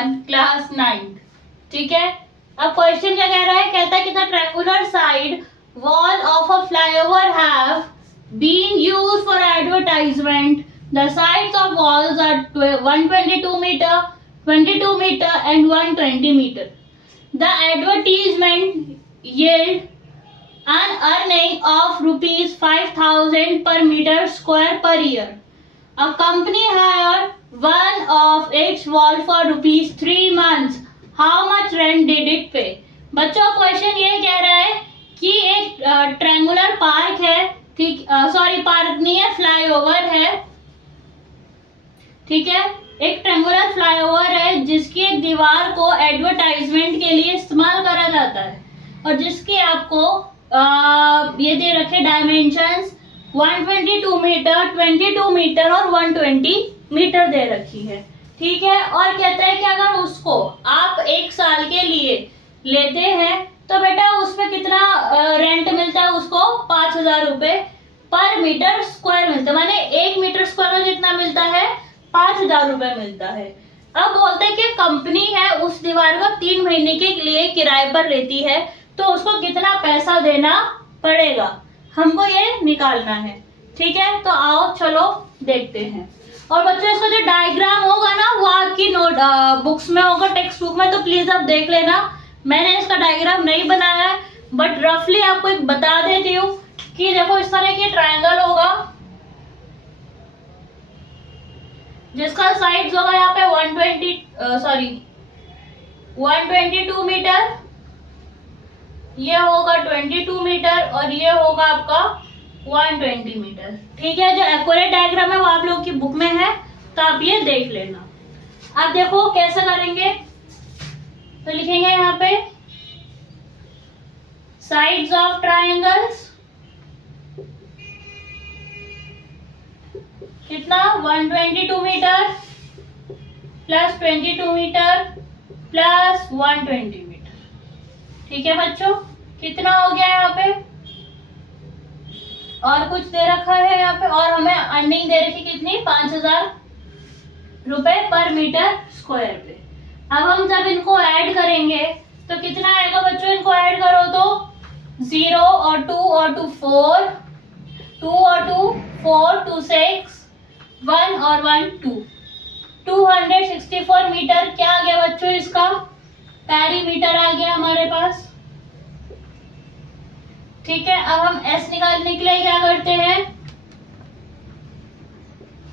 1 class 9। ठीक है, अब क्वेश्चन क्या कह रहा है, कहता है कि the triangular side wall of a flyover have been used for advertisement. The sides of walls are 122 metre, 22 metre and 120 metre. The advertisement yield an earning of rupees 5,000 per meter square per year. A company hired one of its wall for rupees 3 months. How much rent did it pay? बच्चों question ये कह रहा है कि एक triangular park है, ठीक, sorry park नहीं है, फ्लाईओवर है। ठीक है, एक ट्रायंगुलर फ्लाईओवर है जिसकी एक दीवार को एडवर्टाइजमेंट के लिए इस्तेमाल करा जाता है और जिसके आपको ये दे रखे डायमेंशंस 122 मीटर, 22 मीटर और 120 मीटर दे रखी है। ठीक है, और कहता है कि अगर उसको आप 1 साल के लिए लेते हैं तो बेटा उसमें कितना रेंट मिलता है, उसको 5,000 रुपए पर मीटर स्क्वायर मिलता है, माने 1 मीटर स्क्वायर में जितना मिलता है 5,000 रुपए मिलता है। अब बोलते हैं कि कंपनी है उस दीवार को 3 महीने के लिए किराए पर लेती है तो उसको कितना पैसा देना पड़ेगा, हमको ये निकालना है। ठीक है, तो आओ चलो देखते हैं। और बच्चों इसका जो डायग्राम होगा ना वो आपकी नोट बुक्स में होगा, टेक्स्ट बुक में, तो प्लीज आप देख लेना। मैंने इसका डायग्राम नहीं बनाया है बट रफली आपको एक बता देती हूँ कि देखो इस तरह की ट्रायंगल होगा जिसका साइड्स होगा यहाँ पे 122 मीटर, ये होगा 22 मीटर और ये होगा आपका 120 मीटर। ठीक है, जो एक्यूरेट डायग्राम है वो आप लोगों की बुक में है तो आप ये देख लेना। अब देखो कैसे करेंगे, तो लिखेंगे यहाँ पे साइड्स ऑफ ट्रायंगल्स कितना 122 metre plus 22 metre plus 120 metre. ठीक है बच्चों, कितना हो गया यहाँ पे, और कुछ दे रखा है यहाँ पे, और हमें अर्निंग दे रखी कितनी 5,000 रुपए पर मीटर स्क्वायर पे। अब हम जब इनको ऐड करेंगे तो कितना आएगा बच्चों, इनको ऐड करो तो 0 और 2 और 2 4, 2 और 2 4, 2 6, 1 और 1 2, 264 मीटर क्या आ गया बच्चों, इसका पेरीमीटर आ गया हमारे पास। ठीक है, अब हम एस निकालने के लिए क्या करते हैं,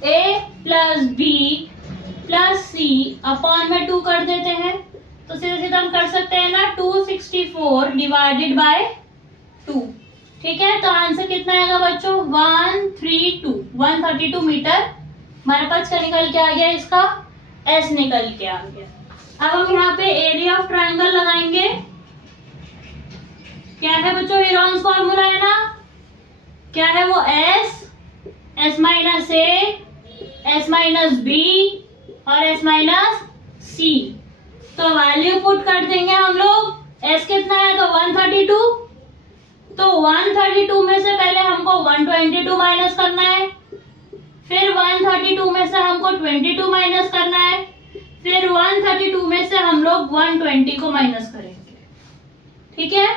ए प्लस बी प्लस सी अपॉन में 2 कर देते हैं, तो सीधे सीधे हम कर सकते हैं ना 264 डिवाइडेड बाय 2। ठीक है, तो आंसर कितना आएगा बच्चों 132 मीटर हमारे पास क्या निकल के आ गया, इसका एस निकल के आ गया। अब हम यहाँ पे एरिया ऑफ ट्रायंगल लगाएंगे, क्या है बच्चों, हेरोन्स फॉर्मूला है ना, क्या है वो एस माइनस ए, एस माइनस बी और एस माइनस सी। तो वैल्यू पुट कर देंगे हम लोग, एस कितना है तो 132, तो 132 में से पहले हमको 122 माइनस करना है, फिर 132 में से हमको 22 माइनस करना है, फिर 132 में से हम लोग 120 को माइनस करेंगे। ठीक है,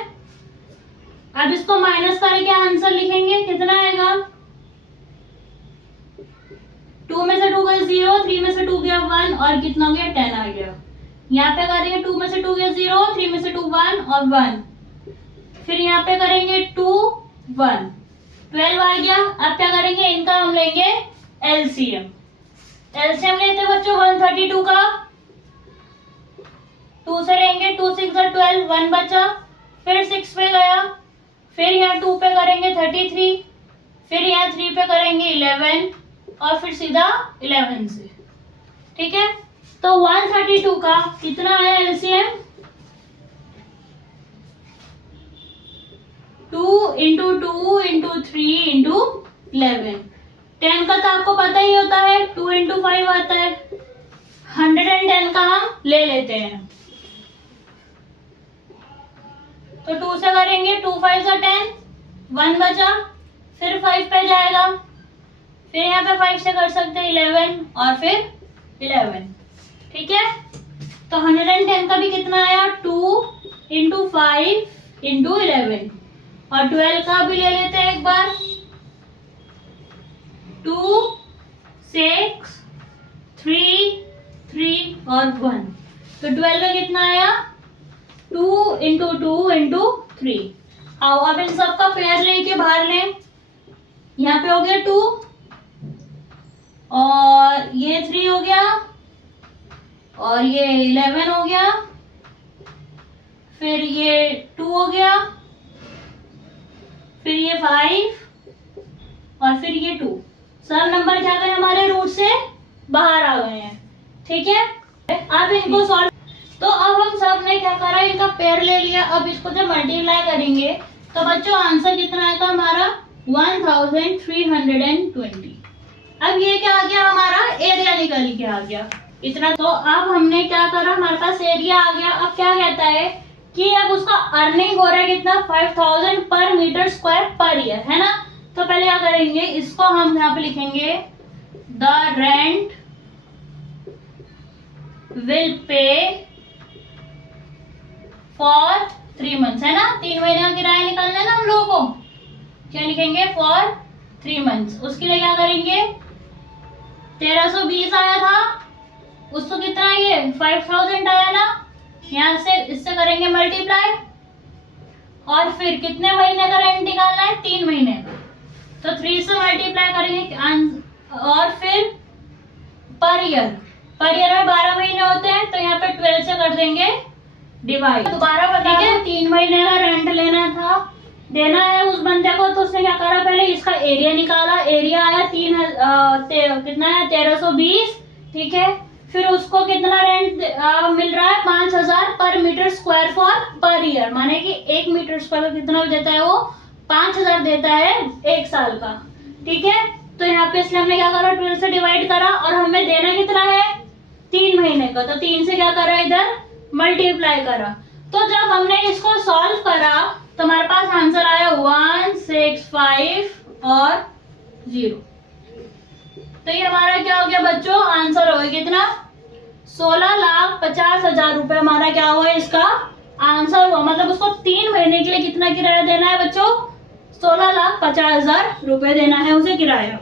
अब इसको माइनस करके आंसर लिखेंगे, कितना आएगा, 2 में से 2 गया 0, 3 में से 2 गया 1 और कितना हो गया 10 आ गया। यहाँ पे करेंगे 2 में से 2 गया 0, 3 में से 2 1 और 1, फिर यहाँ पे करेंगे 2 1 12 आ गया। अब क्या करेंगे, इनका हम लेंगे एलसीएम। एलसीएम लेते बच्चों 132 का, 2 से लेंगे, 2 6 12, 1 बचा, फिर 6 पे गया, फिर यहाँ 2 पे करेंगे 33, फिर यहाँ 3 पे करेंगे 11 और फिर सीधा 11 से। ठीक है, तो 132 का कितना आया एलसीएम, 2 इंटू 2 इंटू 3 इंटू 11। 10 का तो आपको पता ही होता है, 2 इंटू 5 आता है, 110 का हम ले लेते हैं। तो 2 से करेंगे, 2 5 से 10, 1 बचा, फिर 5 पे जाएगा, फिर यहाँ पे 5 से कर सकते हैं 11 और फिर 11। ठीक है, तो 110 का भी कितना आया, 2 इंटू 5 इंटू 11, और 12 का भी ले लेते हैं एक बार, 2 6 3 3 और 1, तो 12 का कितना आया, 2 इंटू 2 इंटू 3। आओ अब इन सब का पेयर लेके बाहर लें, यहाँ पे हो गया 2 और ये 3 हो गया और ये 11 हो गया, फिर ये 2 हो गया, फिर ये 5 और फिर ये 2। सब नंबर क्या गए हमारे रूट से बाहर आ गए हैं, ठीक है। अब इनको सॉल्व, तो अब हम सब ने क्या करा, इनका पेयर ले लिया। अब इसको जब मल्टीप्लाई करेंगे तो बच्चों आंसर कितना आएगा हमारा, 1320। अब ये क्या आ गया, हमारा एरिया निकल के आ गया इतना। तो अब हमने क्या करा, हमारे पास एरिया आ गया। अब क्या कहता है कि अब उसका अर्निंग हो रहा है कितना, 5000 per metre square per year, है ना। तो पहले क्या करेंगे, इसको हम यहाँ पे लिखेंगे, the rent will pay for 3 months, है ना। 3 महीने का किराया निकालना है ना हम लोगों को, क्या लिखेंगे, फॉर 3 मंथ्स। उसके लिए क्या करेंगे, 1320 आया था, उसको कितना, ये 5000 आया ना, यहाँ से इससे करेंगे मल्टीप्लाई, और फिर कितने महीने का रेंट निकालना है, 3 महीने का, तो 3 से मल्टीप्लाई करेंगे, और फिर पर ईयर में 12 महीने होते हैं, तो यहाँ पे 12 से कर देंगे डिवाइड। दोबारा बता दें, 3 महीने का रेंट लेना था, देना है उस बंदे को, तो उसने क्या करा, पहले इसका एरिया निकाला, एरिया आया कितना है, 1320, ठीक है। फिर उसको कितना रेंट मिल रहा है, 5000 per metre square for per year, माने कि 1 मीटर स्क्वायर का कितना देता है वो, 5000 देता है 1 साल का, ठीक है। तो यहाँ पे इसलिए हमने क्या करा, 12 से डिवाइड करा, और हमें देना कितना है, 3 महीने का, तो 3 से क्या करा, इधर मल्टीप्लाई करा। तो जब हमने इसको सॉल्व करा तो हमारे पास आंसर आया 165 और 0। तो ये हमारा क्या हो गया बच्चों, आंसर हो गया कितना, 16,50,000 रुपए हमारा क्या हुआ, इसका आंसर हुआ। मतलब उसको 3 महीने के लिए कितना किराया देना है बच्चों, 16,50,000 रुपए देना है उसे किराया।